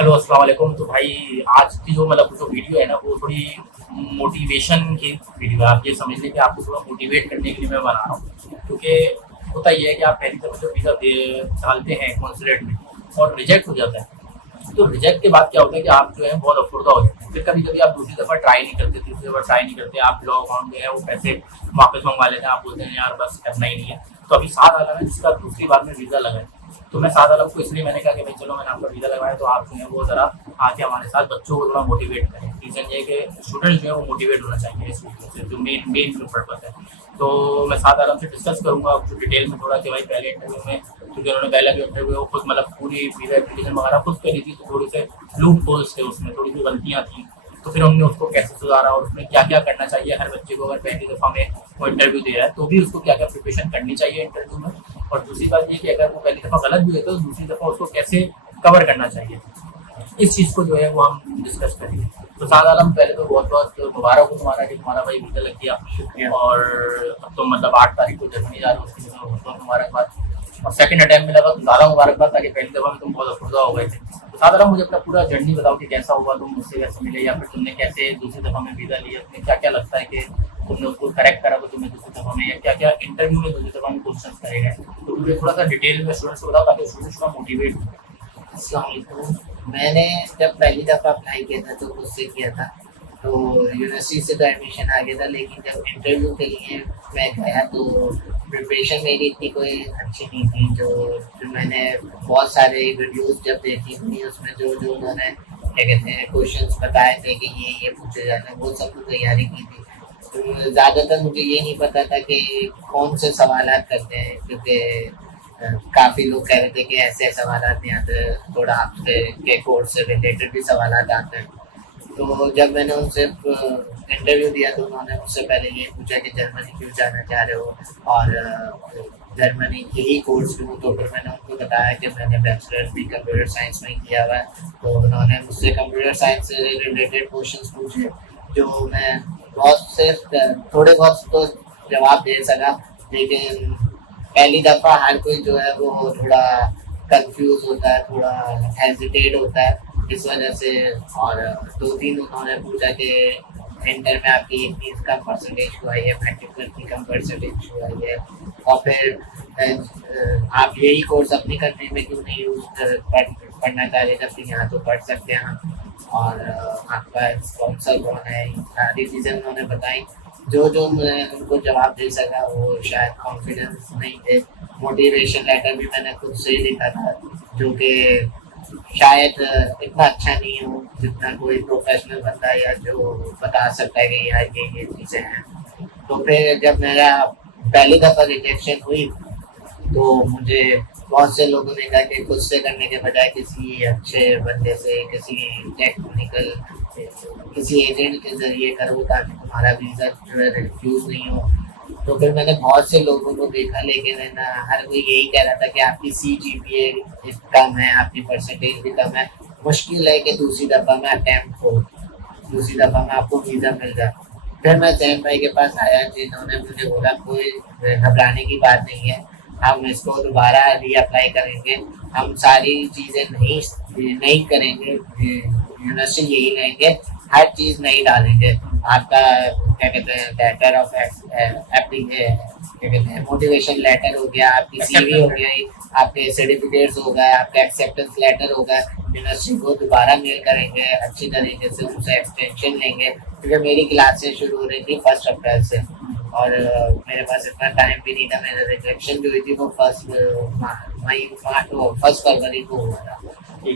Hello अस्सलाम वालेकुम। तो भाई आज की जो वीडियो है ना वो थोड़ी मोटिवेशन की वीडियो है। आप ये समझ लें कि आपको थोड़ा मोटिवेट करने के लिए मैं बना रहा हूँ, क्योंकि होता ये है कि आप पहली दफ़ा जो वीज़ा डालते हैं कॉन्सुलेट में और रिजेक्ट हो जाता है। तो रिजेक्ट के बाद क्या होता है कि आप जो है बहुत अफसरदा हो जाते हैं। फिर कभी कभी आप दूसरी दफ़ा ट्राई नहीं करते, तीसरी दफ़ा ट्राई नहीं करते, आप लॉ अकाउंट जो है वो पैसे वापस मंगवा लेते हैं। आप बोलते हैं यार बस करना ही नहीं है। तो अभी 7 आलम है जिसका दूसरी बार में वीज़ा लगा है। तो मैं 7 आलम को इसलिए मैंने कहा कि भाई चलो मैंने आपका वीज़ा लगवाया तो आप जो है वो ज़रा आके हमारे साथ बच्चों को थोड़ा मोटिवेट करें। रीज़न ये है कि स्टूडेंट जो है वो मोटिवेट होना चाहिए इस वीडियो से, जो मेन जो पर्पज़ है। तो मैं 7 आलम से डिस्कस करूँगा कुछ डिटेल में थोड़ा कि भाई पहले इंटरव्यू में, क्योंकि उन्होंने पहला जो इंटरव्यू है वो खुद पूरी वीज़ा एप्लीकेशन वगैरह खुद करी थी, तो थोड़े से लूप होल्स थे उसमें, थोड़ी सी गलतियाँ थी। तो फिर हमने उसको कैसे सुधारा और उसमें क्या क्या करना चाहिए हर बच्चे को, अगर पहली दफ़ा में वो इंटरव्यू दे रहा है तो भी उसको क्या क्या प्रिपरेशन करनी चाहिए इंटरव्यू में। और दूसरी बात ये कि अगर वो पहली दफ़ा गलत भी है तो दूसरी दफ़ा उसको कैसे कवर करना चाहिए, इस चीज़ को जो है वो हम डिस्कस करेंगे। तो 7 आलम पहले तो बहुत बहुत मुबारक हो तुम्हारा कि तुम्हारा भाई वीज़ा लग गया और अब तो 8 तारीख को जर्मनी जा रहे हो, उसके लिए बहुत बहुत मुबारकबाद। और सेकंड अटैम्प्ट में लगा तो ज़्यादा मुबारकबाद था कि पहली दफ़ा में तुम बहुत अफसरदा हो गए थे। तो 7 आलम मुझे अपना पूरा जर्नी बताओ कि कैसा हुआ, तुम मुझसे कैसे मिले या फिर तुमने कैसे दूसरी दफ़ा में वीज़ा लिया, तुम्हें क्या क्या लगता है कि तुमने उसको करेक्ट करा तो तुम्हें दूसरी दफ़ा में, या क्या क्या इंटरव्यू में दूसरी दफ़ा में क्वेश्चन करेगा। तो मुझे थोड़ा सा डिटेल में स्टूडेंट्स को बताओ ताकि स्टूडेंट्स थोड़ा मोटिवेट हो। अस्सलाम वालेकुम। मैंने जब पहली दफ़ा अप्लाई किया था तो खुद से किया था, तो यूनिवर्सिटी से तो एडमिशन आ गया था। लेकिन जब इंटरव्यू के लिए मैं गया तो प्रिपरेशन मेरी इतनी कोई अच्छी नहीं थी। जो मैंने बहुत सारे वीडियोस जब देखी थी उसमें जो जो उन्होंने क्या कहते हैं क्वेश्चंस बताए थे कि ये पूछे जाते हैं, वो सब तो तैयारी की थी। तो ज़्यादातर मुझे ये नहीं पता था कि कौन से सवालात करते हैं, क्योंकि काफ़ी लोग कह रहे थे कि ऐसे सवालात नहीं आते, थोड़ा आपसे के कोर्स से रिलेटेड भी सवालात आते हैं। तो जब मैंने उनसे इंटरव्यू दिया तो उन्होंने मुझसे पहले ये पूछा कि जर्मनी क्यों जाना चाह रहे हो और जर्मनी के ही कोर्स क्यों। तो फिर मैंने उनको बताया कि मैंने बैचलर्स भी कंप्यूटर साइंस में किया हुआ है। तो उन्होंने मुझसे कंप्यूटर साइंस से रिलेटेड क्वेश्चंस पूछे, जो मैं बहुत से थोड़े बहुत तो जवाब दे सका। लेकिन पहली दफ़ा हर कोई जो है वो थोड़ा कंफ्यूज होता है, थोड़ा हेजिटेट होता है इस वजह से। और 2-3 उन्होंने पूछा कि इंटर में आपकी इतनी कम परसेंटेज क्यों आई है, मैट्रिक में इतनी कम परसेंटेज क्यों आई है, और फिर आप यही कोर्स अपनी कंट्री में क्यों नहीं पढ़ना चाह रहे जबकि यहाँ तो पढ़ सकते हैं हम, और आपका स्पॉन्सर कौन है। सारी चीज़ें उन्होंने बताई। जो मैं उनको जवाब दे सका, वो शायद कॉन्फिडेंस नहीं थे। मोटिवेशन लेटर भी मैंने खुद से ही लिखा था, जो कि शायद इतना अच्छा नहीं हो जितना कोई प्रोफेशनल बंदा या जो बता सकता है कि यार ये चीज़ें हैं। तो फिर जब मेरा पहली दफ़ा रिजेक्शन हुई तो मुझे बहुत से लोगों ने कहा कि खुद से करने के बजाय किसी अच्छे बंदे से, किसी टेक्निकल, किसी एजेंट के ज़रिए करो ताकि तुम्हारा वीज़ा जो है रिफ्यूज़ नहीं हो। तो फिर मैंने बहुत से लोगों को देखा, लेकिन हर कोई यही कह रहा था कि आपकी CGPA कम है, आपकी परसेंटेज भी कम है, मुश्किल है कि दूसरी दफ़ा में अटैम्प्ट हो, दूसरी दफ़ा में आपको वीज़ा मिल जाए। फिर मैं जैन भाई के पास आया जिन्होंने मुझे बोला कोई घबराने की बात नहीं है, हम इसको दोबारा रीअप्लाई करेंगे, हम सारी चीज़ें नहीं करेंगे, यूनिवर्सिटी यही लेंगे, हर चीज़ नहीं डालेंगे। आपका क्या कहते हैं लेटर ऑफ क्या कहते हैं मोटिवेशन लेटर हो गया, आपकी CV हो गई, आपके सर्टिफिकेट्स हो गए, आपका एक्सेप्टेंस लेटर हो गया, यूनिवर्सिटी को दोबारा मेल करेंगे, अच्छी तरीके से उनसे एक्सटेंशन लेंगे। क्योंकि मेरी क्लासेस शुरू हो रही थी 1 अप्रैल से और मेरे पास इतना टाइम भी नहीं था। मेरा रिजेक्शन जो हुई थी वो 1 फरवरी को हुआ था,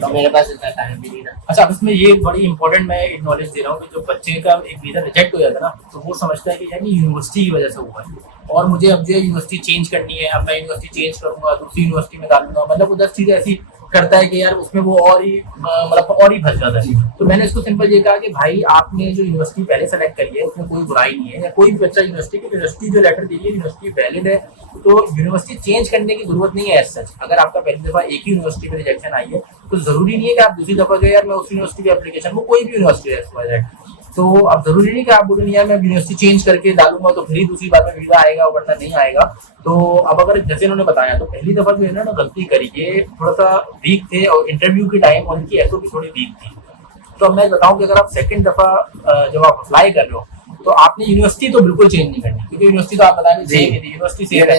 तो मेरे पास इतना टाइम भी नहीं था। अच्छा, अब इसमें ये बड़ी इंपॉर्टेंट मैं एक नॉलेज दे रहा हूँ कि जो बच्चे का एक वीज़ा रिजेक्ट हो जाता है ना, तो वो समझता है कि यार ये यूनिवर्सिटी की वजह से हुआ है और मुझे अब जो है यूनिवर्सिटी चेंज करनी है, अब मैं यूनिवर्सिटी चेंज करूँगा, दूसरी यूनिवर्सिटी में डालूंगा, मतलब 10 चीज़ें ऐसी करता है कि यार उसमें वो और ही और ही फंस जाता है। तो मैंने इसको सिंपल ये कहा कि भाई आपने जो यूनिवर्सिटी पहले सेलेक्ट करी है उसमें कोई बुराई नहीं है, या कोई भी बच्चा यूनिवर्सिटी जो लेटर दी है यूनिवर्सिटी वैलिड है, तो यूनिवर्सिटी चेंज करने की जरूरत नहीं है एज सच। अगर आपका पहली दफ़ा एक ही यूनिवर्सिटी में रिजेक्शन आई है तो जरूरी नहीं है कि आप दूसरी दफ़ा गए यार मैं उस यूनिवर्सिटी की एप्लीकेशन, वो कोई भी यूनिवर्सिटी है तो अब जरूरी नहीं कि आप बोलो नहीं यार मैं यूनिवर्सिटी चेंज करके डालूंगा तो फिर ही दूसरी बार में वीजा आएगा वरना नहीं आएगा। तो अब अगर जैसे इन्होंने बताया तो पहली दफा जो है ना गलती करी, ये थोड़ा सा वीक थे और इंटरव्यू के टाइम उनकी एसओपी थोड़ी वीक थी। तो अब मैं बताऊं कि अगर आप सेकंड दफा जब आप अप्लाई कर रहे हो तो आपने यूनिवर्सिटी तो बिल्कुल चेंज नहीं करनी, क्योंकि यूनिवर्सिटी तो आप बता रहे सेम ही थी, यूनिवर्सिटी सेम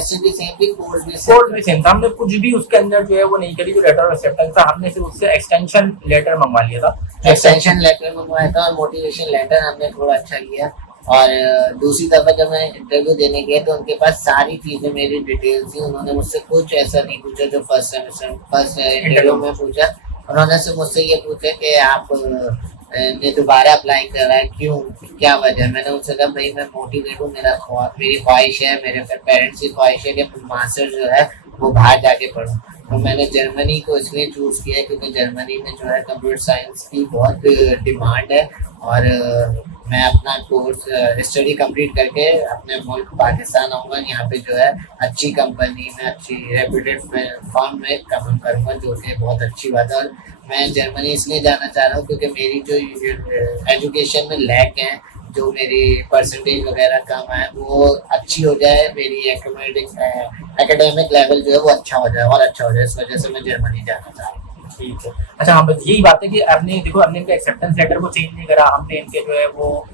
है, कोर्स भी सेम था। हमने कुछ भी उसके अंदर जो है वो नहीं करी, जो लेटर ऑफ एक्सेप्टेंस था हमने सिर्फ उससे एक्सटेंशन लेटर मंगवा लिया था, एक्सटेंशन लेटर मंगवाया था और मोटिवेशन लेटर हमने थोड़ा अच्छा किया। और दूसरी दफा जब मैं इंटरव्यू देने गया तो उनके पास सारी चीजें मेरी डिटेल्स थी। उन्होंने मुझसे कुछ ऐसा नहीं पूछा जो फर्स्ट इंटरव्यू में पूछा। उन्होंने से मुझसे ये पूछा कि आप ने दोबारा अप्लाई करा है, क्यों, क्या वजह। मैंने उनसे कहा भाई मैं मोटिवेट हूँ, मेरी ख्वाहिश है, मेरे पेरेंट्स की ख्वाहिश है कि मास्टर जो है वो बाहर जाके पढूं। तो मैंने जर्मनी को इसलिए चूज किया क्योंकि जर्मनी में जो है कंप्यूटर साइंस की बहुत डिमांड है। और मैं अपना कोर्स स्टडी कंप्लीट करके अपने मुल्क पाकिस्तान आऊँगा, यहाँ पे जो है अच्छी कंपनी में अच्छी रेप्यूटेड फर्म में काम करूँगा, जो कि बहुत अच्छी बात है। और मैं जर्मनी इसलिए जाना चाह रहा हूँ क्योंकि मेरी जो एजुकेशन में लैक है, जो मेरी परसेंटेज वगैरह कम है, वो अच्छी हो जाए, मेरी एकेडमिक लेवल जो है वो अच्छा हो जाए और अच्छा हो जाए। इस वजह से मैं जर्मनी जाना चाह रहा हूँ। ठीक है। अच्छा हाँ, बस यही बात है कि आपने देखो हमने इनके एक्सेप्टेंस लेटर को चेंज नहीं करा, हमने इनके जो है वो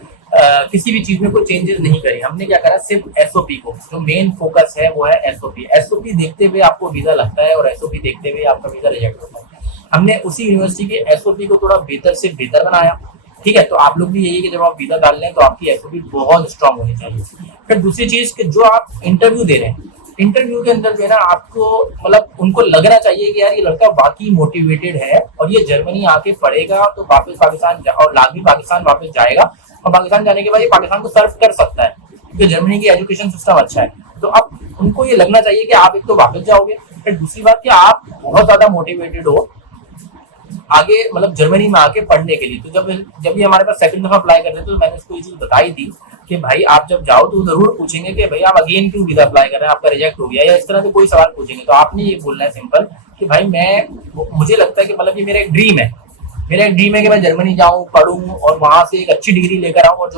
किसी भी चीज में कोई चेंजेस नहीं करी। हमने क्या करा, सिर्फ एसओपी को, जो मेन फोकस है वो है एसओपी। एसओपी देखते हुए आपको वीजा लगता है और एसओपी देखते हुए आपका वीजा रिजेक्ट होता है। हमने उसी यूनिवर्सिटी के एसओपी को थोड़ा बेहतर से बेहतर बनाया। ठीक है, तो आप लोग भी यही है कि जब आप वीजा डाल रहे हैं तो आपकी एसओपी बहुत स्ट्रांग होनी चाहिए। फिर दूसरी चीज कि जो आप इंटरव्यू दे रहे हैं, इंटरव्यू के अंदर जो है ना आपको मतलब उनको लगना चाहिए कि यार ये लड़का वाकई मोटिवेटेड है और ये जर्मनी आके पढ़ेगा तो वापस पाकिस्तान और लाजमी पाकिस्तान वापस जाएगा और पाकिस्तान जाने के बाद ये पाकिस्तान को सर्व कर सकता है क्योंकि जर्मनी की एजुकेशन सिस्टम अच्छा है। तो अब उनको ये लगना चाहिए कि आप एक तो वापस जाओगे, फिर दूसरी बात कि आप बहुत ज्यादा मोटिवेटेड हो आगे मतलब जर्मनी में आके पढ़ने के लिए। तो जब ये हमारे पास सेकंड दफा अप्लाई कर रहे थे तो मैंने उसको ये चीज बताई थी कि भाई आप जब जाओ तो जरूर पूछेंगे कि भाई आप अगेन क्यों वीजा अप्लाई कर रहे हैं, आपका रिजेक्ट हो गया, या इस तरह से कोई सवाल पूछेंगे। तो आपने ये बोलना है सिंपल कि भाई मुझे लगता है कि मतलब ये मेरा एक ड्रीम है, मेरा एक ड्रीम है कि मैं जर्मनी जाऊँ, पढ़ूँ और वहां से एक अच्छी डिग्री लेकर आऊँ। और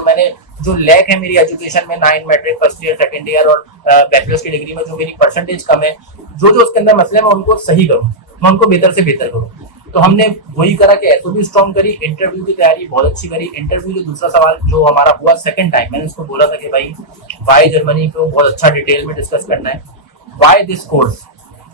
जो लैक है मेरी एजुकेशन में 9 matric first year second year और बैचलर्स की डिग्री में जो मेरी परसेंटेज कम है, जो उसके अंदर मसले मैं उनको सही करूँ, मैं उनको बेहतर से बेहतर करूँ। तो हमने वही करा कि एसओपी स्ट्रॉन्ग करी, इंटरव्यू की तैयारी बहुत अच्छी करी। इंटरव्यू जो दूसरा सवाल जो हमारा हुआ सेकंड टाइम, मैंने उसको बोला था कि भाई वाई जर्मनी को बहुत अच्छा डिटेल में डिस्कस करना है, वाई दिस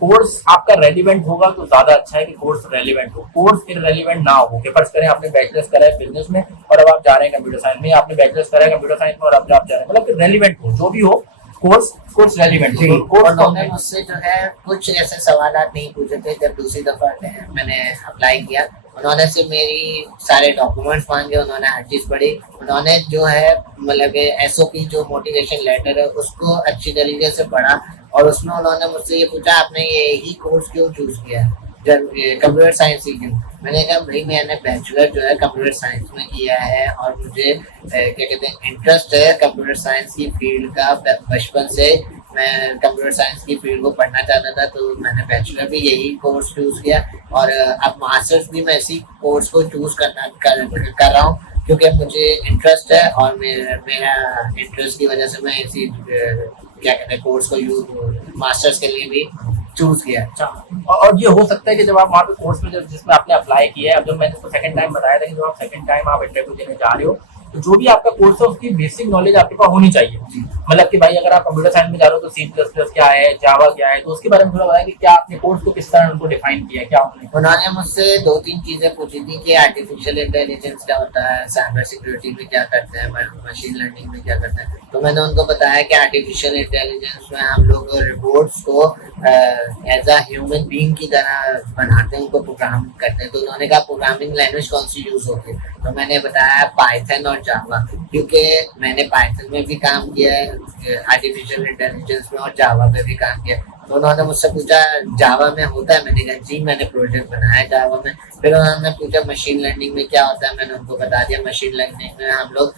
कोर्स आपका रेलिवेंट होगा तो ज्यादा अच्छा है कि कोर्स रेलिवेंट हो, कोर्स इररेलिवेंट ना हो। कि फर्ज करें आपने बैचलर्स करा है बिजनेस में और अब आप जा रहे हैं कंप्यूटर साइंस में, आपने बैचलर्स करा है कंप्यूटर साइंस में और अब आप जा रहे हैं, मतलब रेलिवेंट हो, जो भी हो कोर्स रेलिवेंट हो। उन्होंने मुझसे जो है कुछ ऐसे सवाल नहीं पूछे थे जब दूसरी दफा मैंने अप्लाई किया। उन्होंने सिर्फ मेरी सारे डॉक्यूमेंट्स मांगे, उन्होंने हर चीज पढ़ी, उन्होंने जो है मतलब एसओपी जो मोटिवेशन लेटर है उसको अच्छी तरीके से पढ़ा और उसमें उन्होंने मुझसे ये पूछा आपने यही कोर्स क्यों चूज किया, कंप्यूटर साइंस ही क्यों। मैंने कहा भाई मैंने बैचलर जो है कंप्यूटर साइंस में किया है और मुझे क्या कहते हैं इंटरेस्ट है कंप्यूटर साइंस की फील्ड का, बचपन से मैं कंप्यूटर साइंस की फील्ड को पढ़ना चाहता था, तो मैंने बैचलर भी यही कोर्स चूज किया और अब मास्टर्स भी मैं इसी कोर्स को चूज कर रहा हूँ क्योंकि मुझे इंटरेस्ट है और मेरा इंटरेस्ट की वजह से मैं इसी क्या कहते हैं कोर्स को मास्टर्स के लिए भी चूज किया। अच्छा, और ये हो सकता है कि जब आप वहाँ पे कोर्स में जिसमें आपने अप्लाई किया है, अब जब मैंने उसको सेकंड टाइम बताया था कि जब आप सेकंड टाइम आप इंटरव्यू देने जा रहे हो तो जो भी आपका कोर्स है उसकी बेसिक नॉलेज आपके पास होनी चाहिए। मतलब कि भाई अगर आप कंप्यूटर साइंस में जा रहे हो तो C++ क्या है, जावा क्या है, तो उसके बारे में थोड़ा बताया कि क्या आपने कोर्स को किस तरह उनको डिफाइन किया, क्या उन्होंने मुझसे 2-3 चीजें पूछी थी कि आर्टिफिशियल इंटेलिजेंस क्या होता है, साइबर सिक्योरिटी में क्या करते हैं, मशीन लर्निंग में क्या करते हैं। तो मैंने उनको बताया कि आर्टिफिशियल इंटेलिजेंस में हम लोग रोबोट्स को एज अ ह्यूमन बीइंग की तरह बनाते हैं, उनको प्रोग्राम करते हैं। तो उन्होंने कहा प्रोग्रामिंग लैंग्वेज कौन सी यूज होती है, तो मैंने बताया पाइथन और जावा, क्योंकि मैंने पाइथन में भी काम किया है आर्टिफिशियल इंटेलिजेंस में और जावा में भी काम किया। तो उन्होंने मुझसे पूछा जावा में होता है, मैंने कहा जी मैंने प्रोजेक्ट बनाया जावा में। फिर उन्होंने पूछा मशीन लर्निंग में क्या होता है, मैंने उनको बता दिया मशीन लर्निंग में हम लोग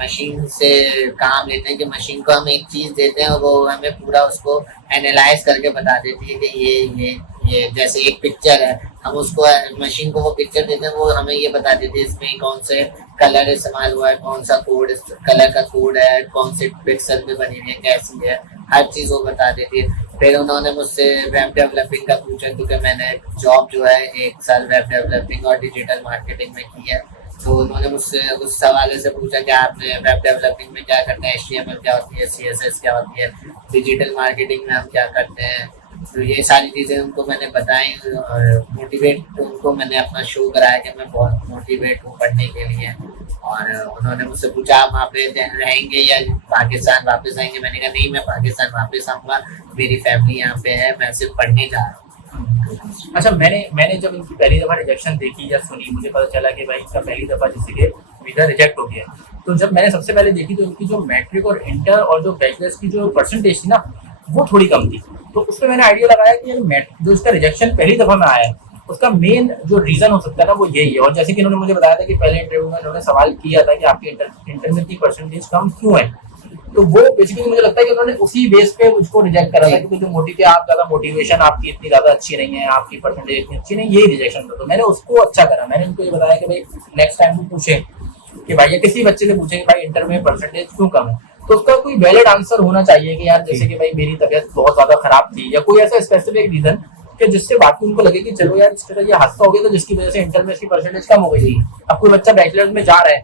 मशीन से काम लेते हैं कि मशीन को हम एक चीज देते हैं और वो हमें पूरा उसको एनालाइज करके बता देती है कि ये जैसे एक पिक्चर है, हम उसको मशीन को वो पिक्चर देते हैं, वो हमें ये बता देती है इसमें कौन से कलर इस्तेमाल हुआ है, कौन सा कोड कलर का कोड है, कौन से पिक्सल पे बनी हुई है, कैसी है, हर चीज़ वो बता देती है। फिर उन्होंने मुझसे वेब डेवलपिंग का पूछा, क्योंकि मैंने जॉब जो है 1 साल वेब डेवलपिंग और डिजिटल मार्केटिंग में की है। तो उन्होंने मुझसे उस सवाल से पूछा कि आपने वेब डेवलपिंग में क्या करते हैं, HTML क्या होती है, CSS क्या होती है, डिजिटल मार्केटिंग में हम क्या करते हैं। तो ये सारी चीज़ें उनको मैंने बताई और मोटिवेट उनको मैंने अपना शो कराया कि मैं बहुत मोटिवेट हूँ पढ़ने के लिए। और उन्होंने मुझसे पूछा आप वहाँ पे रहेंगे या पाकिस्तान वापस आएंगे। मैंने कहा नहीं, मैं पाकिस्तान वापस आऊँगा, मेरी फैमिली यहाँ पे है, मैं सिर्फ पढ़ने जा रहा हूँ। अच्छा, मैंने जब इनकी पहली दफ़ा रिजेक्शन देखी या सुनी, मुझे पता चला कि भाई इनका पहली दफ़ा जैसे कि वीज़ा रिजेक्ट हो गया। तो जब मैंने सबसे पहले देखी तो इनकी जो मैट्रिक और इंटर और जो बैचलर्स की जो परसेंटेज थी ना, वो थोड़ी कम थी। तो उसमें मैंने आइडिया लगाया कि यार जो इसका रिजेक्शन पहली दफ़ा में आया है, उसका मेन जो रीज़न हो सकता है ना, वो यही है। और जैसे कि इन्होंने मुझे बताया था कि पहले इंटरव्यू में उन्होंने सवाल किया था कि आपकी इंटर में की परसेंटेज कम क्यों है, तो वो बेसिकली मुझे लगता है कि उन्होंने उसी बेस पे उसको रिजेक्ट करा था, क्योंकि जो आप ज़्यादा मोटिवेशन आपकी इतनी ज़्यादा अच्छी नहीं है, आपकी परसेंटेज इतनी अच्छी नहीं, यही रिजेक्शन था। तो मैंने उसको अच्छा करा, मैंने उनको ये बताया कि भाई नेक्स्ट टाइम वो पूछे कि भाई, या किसी बच्चे से पूछे कि भाई इंटर में परसेंटेज क्यों कम है, तो उसका कोई वैलिड आंसर होना चाहिए कि यार जैसे कि भाई मेरी तबीयत बहुत ज्यादा खराब थी, या कोई ऐसा स्पेसिफिक रीजन कि जिससे बाकी उनको लगे कि चलो यार इस तरह ये हादसा हो गया तो जिसकी वजह से इंटर में इसकी परसेंटेज कम हो गई थी। अब कोई बच्चा बैचलर्स में जा रहा है,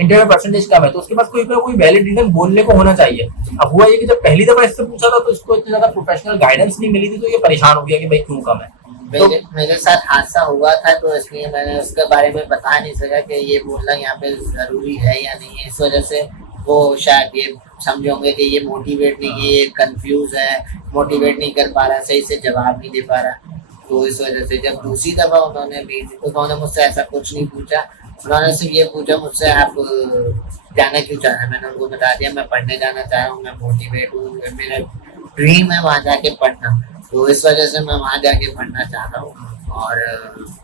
इंटर में परसेंटेज कम है, तो उसके पास कोई वैलिड रीजन बोलने को होना चाहिए। अब हुआ ये कि जब पहली दफा इससे पूछा था तो इसको इतनी ज्यादा प्रोफेशनल गाइडेंस नहीं मिली थी, तो ये परेशान हो गया कि भाई क्यों कम है। मेरे साथ हादसा हुआ था, तो इसलिए मैंने उसके बारे में बता नहीं सका कि ये बोलना यहाँ पे जरूरी है या नहीं है। इस वजह से वो शायद ये समझे होंगे कि ये मोटिवेट नहीं, ये कंफ्यूज है, मोटिवेट नहीं कर पा रहा, सही से जवाब नहीं दे पा रहा। तो इस वजह से जब दूसरी दफा उन्होंने मुझसे ऐसा कुछ नहीं पूछा, उन्होंने सिर्फ ये पूछा मुझसे आप जाना क्यों चाह रहे हैं। मैंने उनको बता दिया मैं पढ़ने जाना चाह रहा हूँ, मैं मोटिवेट हूँ, मेरा ड्रीम है वहाँ जाके पढ़ना, तो इस वजह से मैं वहाँ जाके पढ़ना चाह रहा हूँ। और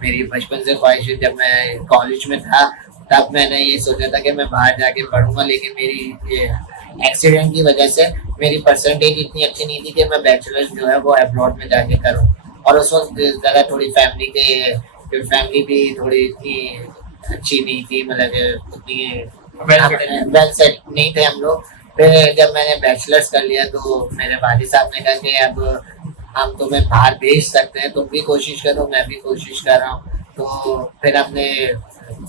मेरी बचपन से ख्वाहिश है, जब मैं कॉलेज में था तब मैंने ये सोचा था कि मैं बाहर जाके पढ़ूंगा, लेकिन मेरी ये एक्सीडेंट की वजह से मेरी परसेंटेज इतनी अच्छी नहीं थी कि मैं बैचलर्स जो है वो अब्रॉड में जाके करूँ। और उस वक्त ज़रा थोड़ी फैमिली भी थोड़ी इतनी अच्छी नहीं थी, मतलब उतनी वेल सेट नहीं थे हम लोग। फिर जब मैंने बैचलर्स कर लिया तो मेरे वालिद साहब ने कहा कि अब हम तुम्हें बाहर भेज सकते हैं, तुम भी कोशिश करो, मैं भी कोशिश कर रहा हूँ। तो फिर हमने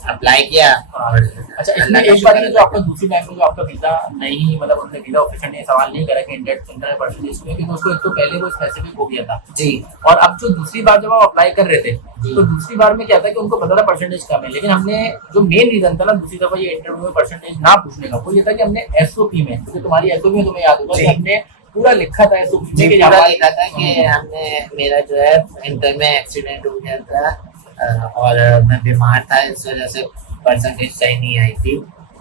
अप्लाई किया। और अच्छा, इसमें एक बात है जो आपका दूसरी बैंक में जो आपका वीजा नहीं, मतलब उन्होंने वीजा ऑफिसर ने सवाल नहीं करा कि इंटर परसेंटेज, क्योंकि उसको एक तो पहले वो स्पेसिफिक हो गया था जी। और अब जो दूसरी बार जब आप अप्लाई कर रहे थे तो दूसरी बार में क्या था कि उनको पता था परसेंटेज कम है, लेकिन हमने जो मेन रीजन था ना दूसरी दफा ये इंटरव्यू में परसेंटेज ना पूछने का, वो ये था कि हमने एसओपी में, क्योंकि तुम्हारी एसओपी में तुम्हें याद होगा कि हमने पूरा लिखा था एसओपी में, पूरा लिखा था कि हमने मेरा जो है इंटर में एक्सीडेंट हो गया था और मैं बीमार था, इस वजह से परसेंटेज सही नहीं आई थी।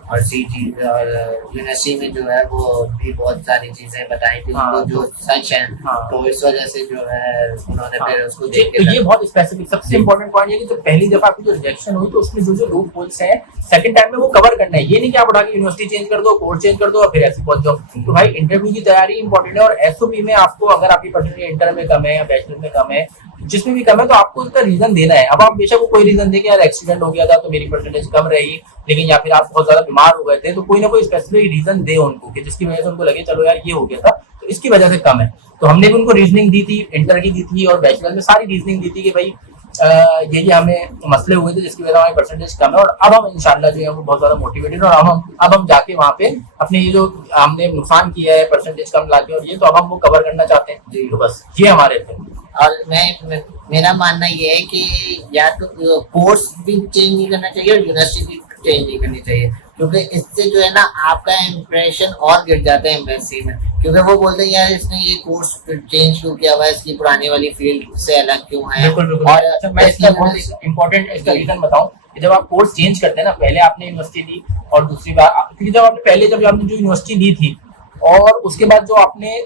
और और यूनिवर्सिटी में जो है वो भी बहुत सारी चीजें बताई थी उनको जो सच है, तो इस वजह से जो है उन्होंने फिर उसको देख के ये बहुत स्पेसिफिक सबसे इम्पोर्टेंट पॉइंट ये कि जब पहली दफा आपकी जो रिजेक्शन हुई तो उसमें जो लूप होल्स हैं सेकंड टाइम में वो कवर करना है। ये नहीं कि आप उठा के यूनिवर्सिटी चेंज कर दो, कोर्स चेंज कर दो और फिर ऐसे पहुंच जाओ। तो भाई इंटरव्यू की तैयारी इंपॉर्टेंट है और एसओपी में आपको अगर आपकी परसेंटेज इंटर में कम है या बैचलर में कम है, जिसमें भी कम है, तो आपको उसका रीजन देना है। अब आप बेशक वो कोई रीजन दे कि यार एक्सीडेंट हो गया था तो मेरी परसेंटेज कम रही, लेकिन या फिर आप बहुत ज्यादा बीमार हो गए थे, तो कोई ना कोई स्पेसिफिक रीजन दे उनको कि जिसकी वजह से उनको लगे चलो यार ये हो गया था तो इसकी वजह से कम है। तो हमने भी उनको रीजनिंग दी थी, इंटर की दी थी और बैचलर में सारी रीजनिंग दी थी कि भाई ये हमें मसले हुए थे जिसकी वजह से हमारी परसेंटेज कम है। और अब हम इंशाल्लाह जो है वो बहुत ज्यादा मोटिवेटेड और अब हम जाके वहाँ पे अपने ये जो हमने नुकसान किया है परसेंटेज कम लाके और ये, तो अब हम वो कवर करना चाहते हैं जी। तो बस ये हमारे थे। और मेरा मानना ये है कि या तो कोर्स भी चेंज नहीं करना चाहिए और यूनिवर्सिटी भी चेंज नहीं करनी चाहिए, क्योंकि इससे जो है ना आपका इम्प्रेशन और गिर जाता है एम्बेसी में, क्योंकि वो बोलते हैं यार इसने ये कोर्स चेंज क्यों किया हुआ है, इसकी पुरानी वाली फील्ड से अलग क्यों है। और अच्छा, मैं इसका बहुत इम्पोर्टेंट इसका रीजन बताऊं कि जब आप कोर्स चेंज करते हैं ना, पहले आपने यूनिवर्सिटी ली और दूसरी बार, क्योंकि जब आपने जो यूनिवर्सिटी ली थी और उसके बाद जो आपने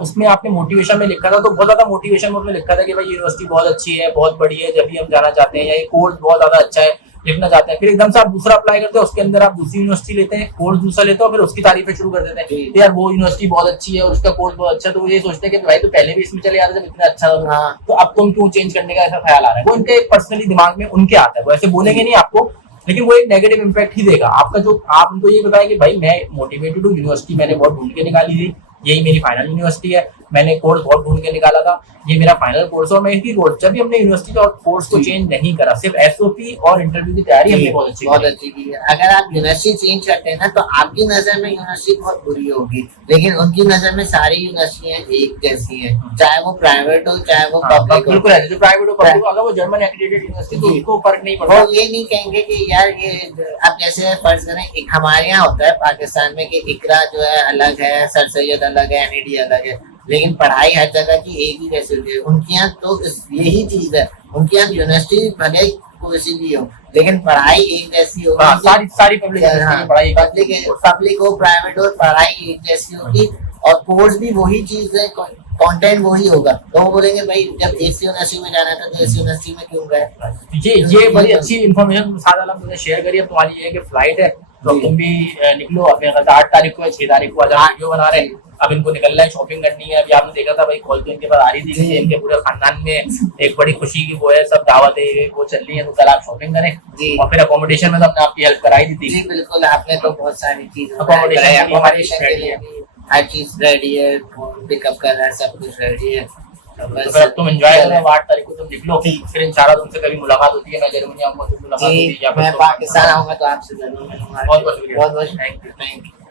उसमें आपने मोटिवेशन में लिखा था, तो बहुत ज्यादा मोटिवेशन में लिखा था कि भाई यूनिवर्सिटी बहुत अच्छी है, बहुत बड़ी है, जब भी हम जाना चाहते हैं, या ये कोर्स बहुत ज्यादा अच्छा है। लिखना चाहते हैं, फिर एकदम से आप दूसरा अप्लाई करते हैं, उसके अंदर आप दूसरी यूनिवर्सिटी लेते हैं, कोर्स दूसरा लेते हो, फिर उसकी तारीफें शुरू कर देते हैं कि यार वो यूनिवर्सिटी बहुत अच्छी है और उसका कोर्स बहुत अच्छा है, तो वो ये सोचते हैं कि भाई तो पहले भी इसमें चले जाते जब इतना अच्छा था, हाँ। तो अब तुम क्यों चेंज करने का ऐसा ख्याल आ रहा है। वो इनके पर्सनली दिमाग में उनके आता है, वो ऐसे बोलेंगे नहीं आपको, लेकिन वो एक नेगेटिव इम्पैक्ट ही देगा आपका। जो आप उनको ये बताएं कि भाई मैं मोटिवेटेड हूँ, यूनिवर्सिटी मैंने बहुत ढूंढ के निकाली थी, यही मेरी फाइनल यूनिवर्सिटी है, मैंने कोर्स बहुत ढूंढ के निकाला था, ये मेरा फाइनल कोर्स है और मैं इसकी कोर्स जब भी हमने यूनिवर्सिटी का कोर्स को चेंज नहीं करा, सिर्फ एसओपी और इंटरव्यू की तैयारी हमने बहुत अच्छी की है। अगर आप यूनिवर्सिटी चेंज करते हैं ना तो आपकी नजर में यूनिवर्सिटी बहुत बुरी होगी, लेकिन उनकी नजर में सारी यूनिवर्सिटियां एक जैसी हैं, चाहे वो प्राइवेट हो चाहे वो पब्लिक हो। बिल्कुल है, जो प्राइवेट हो पब्लिक हो, अगर वो जर्मन एक्रेडिटेड यूनिवर्सिटी तो उसको फर्क नहीं पड़ता। वो ये नहीं कहेंगे कि यार ये अब जैसे फर्ज करें एक हमारे यहाँ होता है पाकिस्तान में कि इकरा जो है अलग है, सर सैयद अलग है, एनईडी अलग है, लेकिन पढ़ाई हर जगह की एक ही जैसी होती है। उनके यहाँ तो यही चीज है, उनके यहाँ यूनिवर्सिटी भले कोई भी हो लेकिन पढ़ाई एक जैसी होगी। सारी पब्लिक हो प्राइवेट हो, पढ़ाई एक जैसी होगी और कोर्स भी वही चीज है, कंटेंट वही होगा। तो वो बोलेंगे भाई जब एसी यूनिवर्सिटी में जाना था तो एसी यूनिवर्सिटी में क्यों गए। ये बड़ी अच्छी इन्फॉर्मेशन साद आलम तुमने शेयर करी है। तुम्हारी ये है कि फ्लाइट है तो तुम भी निकलो, अपने 8 तारीख को है, 6 तारीख को आज वीडियो बना रहे हैं, अब इनको निकलना है, शॉपिंग करनी है। अभी आपने देखा था भाई कॉल तो इनके पास आ रही थी कि इनके पूरे खानदान में एक बड़ी खुशी की वो है, सब दावत है वो चल रही है, तो कल आप शॉपिंग करें। और फिर अकोमोडेशन में तो हमने आपकी हेल्प कराई दी थी। जी बिल्कुल, आपने तो बहुत सारी चीजें, अकोमोडेशन रेडी है, हर चीज रेडी है, पिकअप करना है, सब कुछ रेडी है। तो फिर अब तुम एंजॉय करो, 8 तारीख को तुम निकलो, फिर इंशाल्लाह तुमसे कभी मुलाकात होती है, मैं जर्मनी आऊंगा तो मुलाकात होती है, मैं पाकिस्तान आऊंगा तो आपसे जरूर मिलूंगा। बहुत बहुत शुक्रिया, बहुत बहुत थैंक यू।